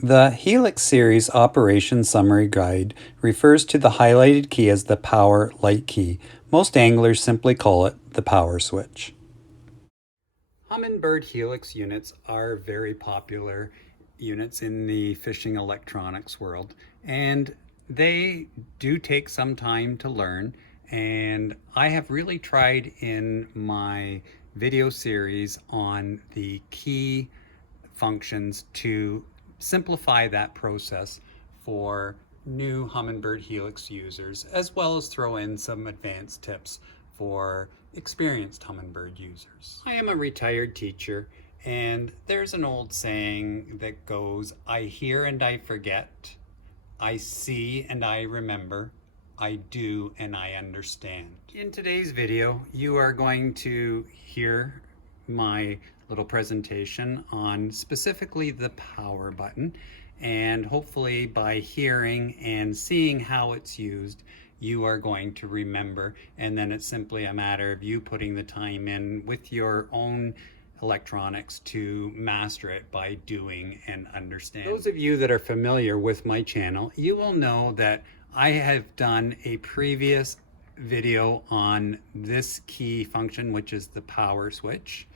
The Helix series operation summary guide refers to the highlighted key as the power light key. Most anglers simply call it the power switch. Humminbird Helix units are very popular units in the fishing electronics world, and they do take some time to learn, and I have really tried in my video series on the key functions to simplify that process for new Humminbird Helix users, as well as throw in some advanced tips for experienced Humminbird users. I am a retired teacher, and there's an old saying that goes, I hear and I forget, I see and I remember, I do and I understand. In today's video, you are going to hear my little presentation on specifically the power button, and hopefully by hearing and seeing how it's used, you are going to remember, and then it's simply a matter of you putting the time in with your own electronics to master it by doing and understanding. Those of you that are familiar with my channel, you will know that I have done a previous video on this key function, which is the power switch.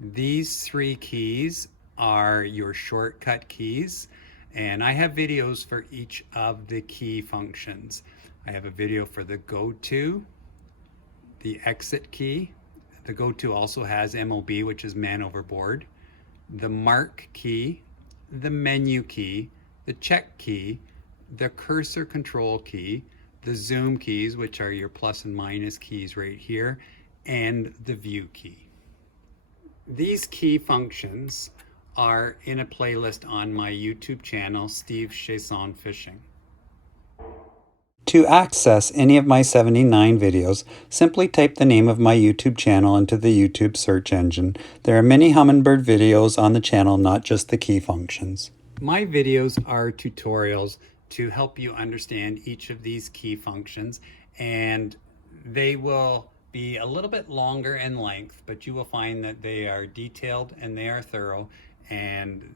These three keys are your shortcut keys, and I have videos for each of the key functions. I have a video for the go to, the exit key. The go to also has MOB, which is man overboard, the mark key, the menu key, the check key, the cursor control key, the zoom keys, which are your plus and minus keys right here, and the view key. These key functions are in a playlist on my YouTube channel, Steve Chasson Fishing. To access any of my 79 videos, simply type the name of my YouTube channel into the YouTube search engine. There are many Humminbird videos on the channel, not just the key functions. My videos are tutorials to help you understand each of these key functions, and they will be a little bit longer in length, but you will find that they are detailed and they are thorough, and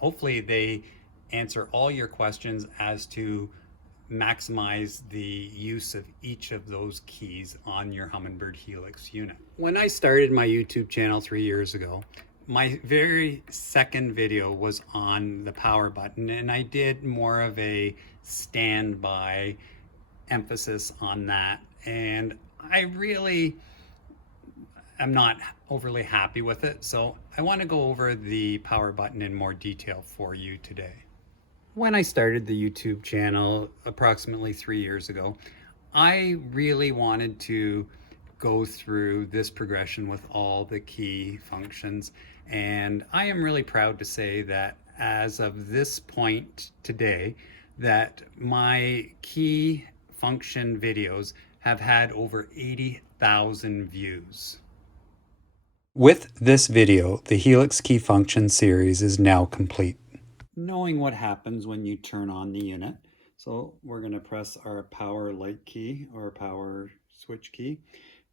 hopefully they answer all your questions as to maximize the use of each of those keys on your Humminbird Helix unit. When I started my YouTube channel 3 years ago, my very second video was on the power button, and I did more of a standby emphasis on that, and I really am not overly happy with it, so I want to go over the power button in more detail for you today. When I started the YouTube channel approximately 3 years ago, I really wanted to go through this progression with all the key functions, and I am really proud to say that as of this point today, that my key function videos have had over 80,000 views. With this video, the Helix key function series is now complete. Knowing what happens when you turn on the unit. So we're going to press our power light key or power switch key,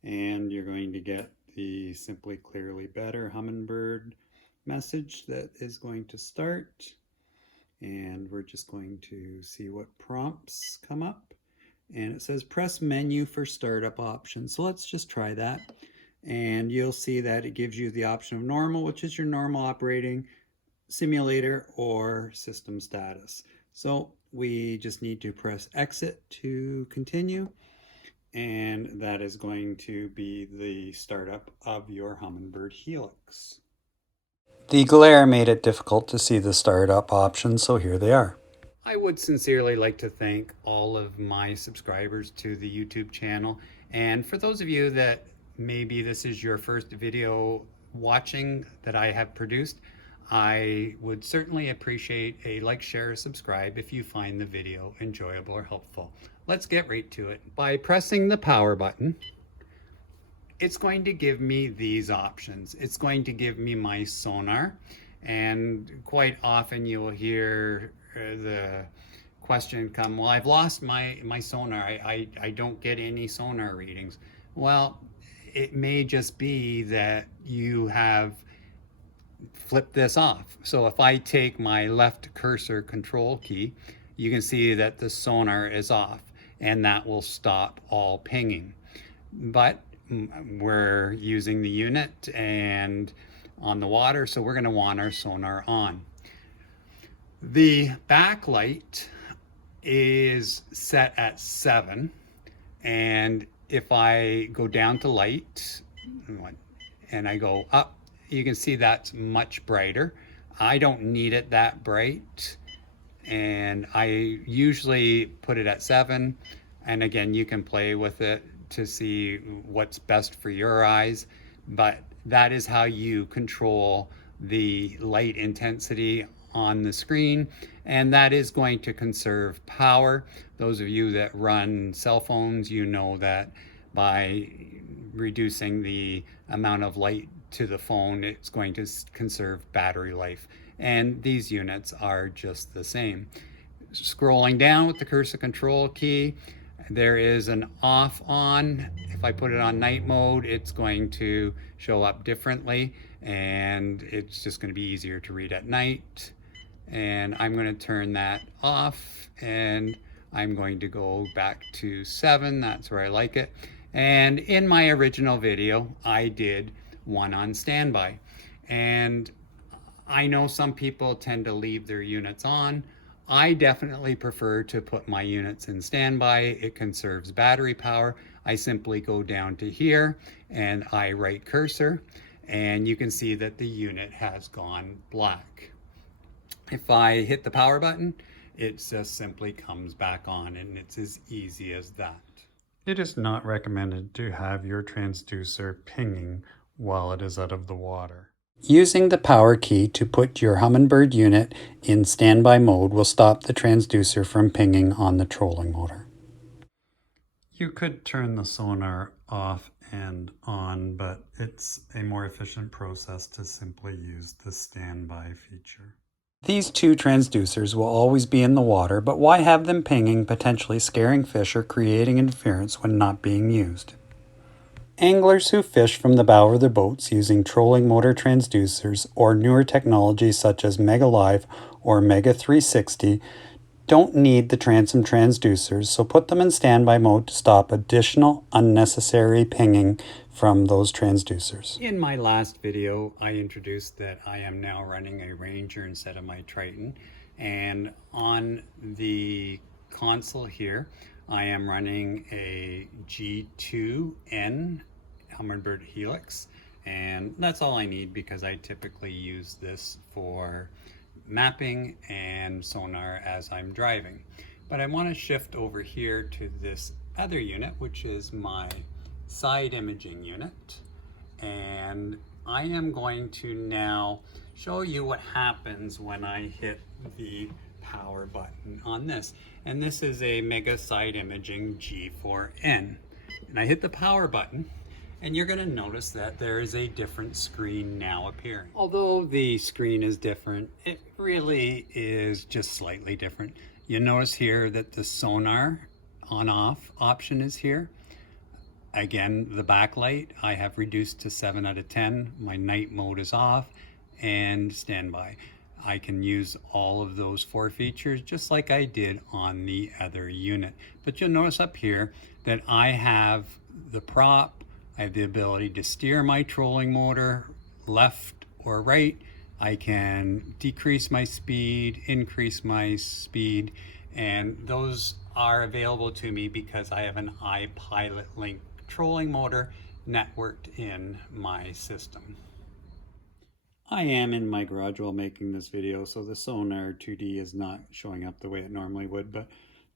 and you're going to get the Simply Clearly Better Humminbird message that is going to start, and we're just going to see what prompts come up, and it says press menu for startup options. So let's just try that, and you'll see that it gives you the option of normal, which is your normal operating, simulator, or system status. So we just need to press exit to continue, and that is going to be the startup of your Humminbird Helix. The glare made it difficult to see the startup options, so here they are. I would sincerely like to thank all of my subscribers to the YouTube channel, and for those of you that maybe this is your first video watching that I have produced, I would certainly appreciate a like, share, or subscribe if you find the video enjoyable or helpful. Let's get right to it. By pressing the power button, it's going to give me these options. It's going to give me my sonar, and quite often you will hear the question come, well, I've lost my sonar. I don't get any sonar readings. Well, it may just be that you have flip this off. So if I take my left cursor control key, you can see that the sonar is off, and that will stop all pinging. But we're using the unit and on the water, so we're going to want our sonar on. The backlight is set at 7, and if I go down to light and I go up, you can see that's much brighter. I don't need it that bright, and I usually put it at 7, and again, you can play with it to see what's best for your eyes, but that is how you control the light intensity on the screen, and that is going to conserve power. Those of you that run cell phones, you know that by reducing the amount of light to the phone, it's going to conserve battery life, and these units are just the same. Scrolling down with the cursor control key, there is an off on. If I put it on night mode, it's going to show up differently, and it's just going to be easier to read at night. And I'm going to turn that off, and I'm going to go back to 7. That's where I like it. And in my original video, I did one on standby, and I know some people tend to leave their units on. I definitely prefer to put my units in standby. It conserves battery power. I simply go down to here and I right cursor, and you can see that the unit has gone black. If I hit the power button, it just simply comes back on, and it's as easy as that. It is not recommended to have your transducer pinging while it is out of the water. Using the power key to put your Humminbird unit in standby mode will stop the transducer from pinging on the trolling motor. You could turn the sonar off and on, but it's a more efficient process to simply use the standby feature. These two transducers will always be in the water, but why have them pinging, potentially scaring fish or creating interference when not being used? Anglers who fish from the bow of their boats using trolling motor transducers or newer technologies such as Mega Live or Mega 360 don't need the transom transducers, so put them in standby mode to stop additional unnecessary pinging from those transducers. In my last video, I introduced that I am now running a Ranger instead of my Triton, and on the console here, I am running a G2N Humminbird Helix, and that's all I need because I typically use this for mapping and sonar as I'm driving. But I want to shift over here to this other unit, which is my side imaging unit, and I am going to now show you what happens when I hit the power button on this. And this is a Mega Side Imaging G4N. And I hit the power button, and you're going to notice that there is a different screen now appearing. Although the screen is different, it really is just slightly different. You notice here that the sonar on-off option is here. Again, the backlight I have reduced to 7 out of 10. My night mode is off, and standby. I can use all of those 4 features just like I did on the other unit. But you'll notice up here that I have the prop, I have the ability to steer my trolling motor left or right. I can decrease my speed, increase my speed, and those are available to me because I have an iPilot Link trolling motor networked in my system. I am in my garage while making this video, so the sonar 2D is not showing up the way it normally would, but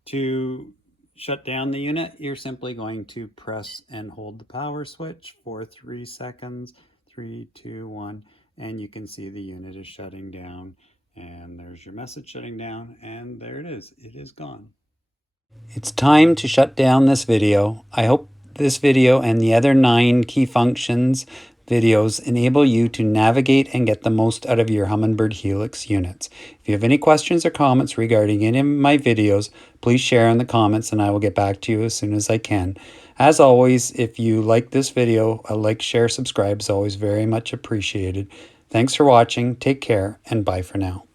to shut down the unit, you're simply going to press and hold the power switch for 3 seconds, 3, 2, 1, and you can see the unit is shutting down, and there's your message shutting down, and there it is gone. It's time to shut down this video. I hope this video and the other 9 key functions videos enable you to navigate and get the most out of your Humminbird Helix units. If you have any questions or comments regarding any of my videos, please share in the comments and I will get back to you as soon as I can. As always, if you like this video, a like, share, subscribe is always very much appreciated. Thanks for watching, take care, and bye for now.